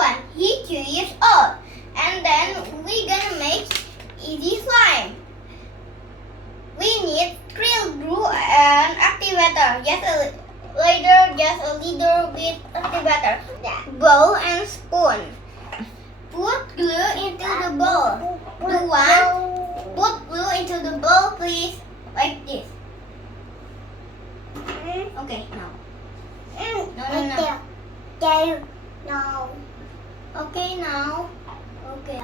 Hwan. He's 2 years old. And then we're gonna make easy slime. We need krill glue and activator. Just a little bit activator. Bowl and spoon. Put glue into the bowl. Put glue into the bowl, please. Like this. Okay, now. No. Okay, now. Okay.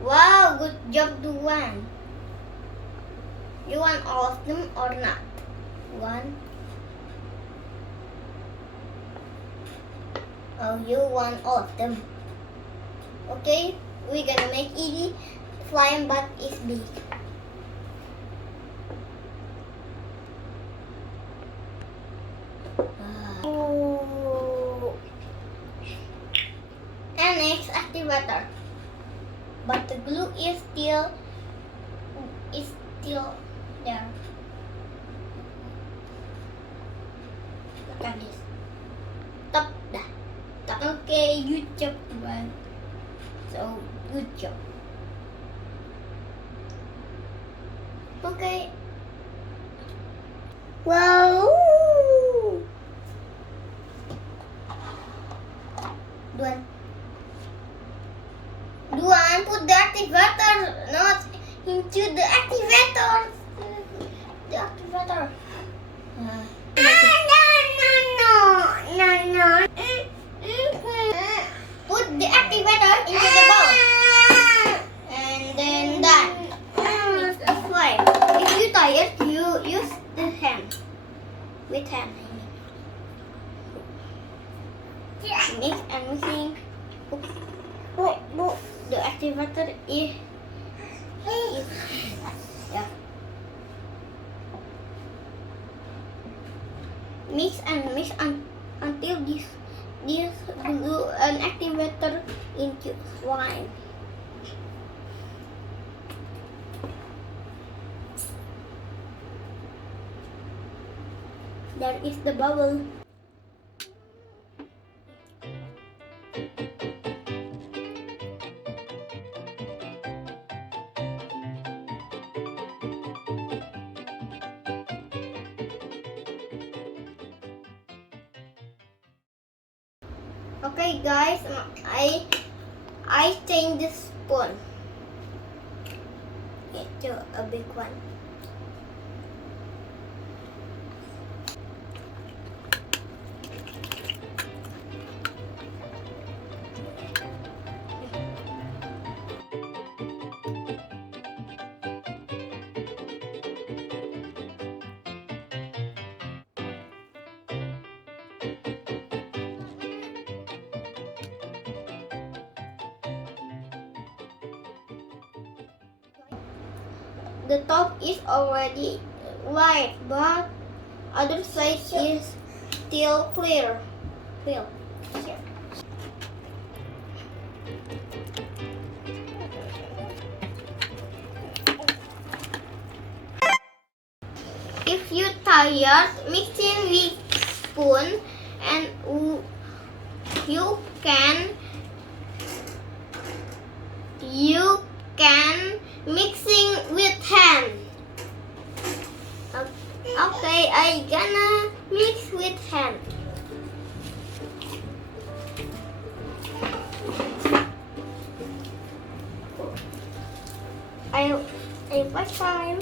Wow, good job, Hwan. You want all of them or not? One. Oh, you want all of them. Okay, we're gonna make easy slime, but it's big. And next, activator. But the glue is still there. Look at this. Stop that. Okay, good job, Hwan. So good job. Okay. Wow. Hwan, put the activator not into the activator. The activator. No. Put the activator into the bowl. And then done. It's a slime. If you're tired, you use the hand. With hand. Mix and mixing. The activator is yeah. Mix and mix until this glue an activator into slime. There is the bubble. Okay guys, I change the spoon into a big one. The top is already white, but other side is still clear. If you're tired mixing with spoon, and you can mixing with hand. Okay, I gonna mix with hand. I first time,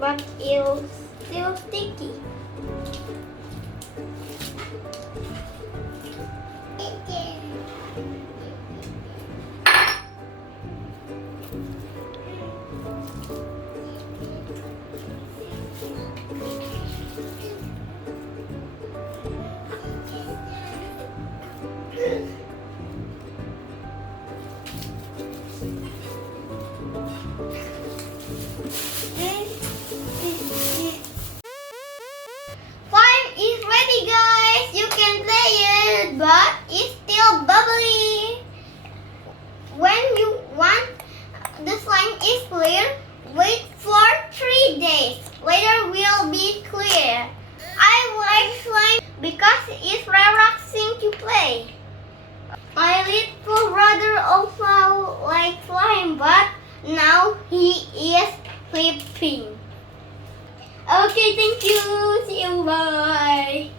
but it's still sticky. But it's still bubbly. When you want the slime is clear, wait for 3 days. Later will be clear. I like slime because it's relaxing him, but now he is sleeping. Okay, thank you. See you. Bye.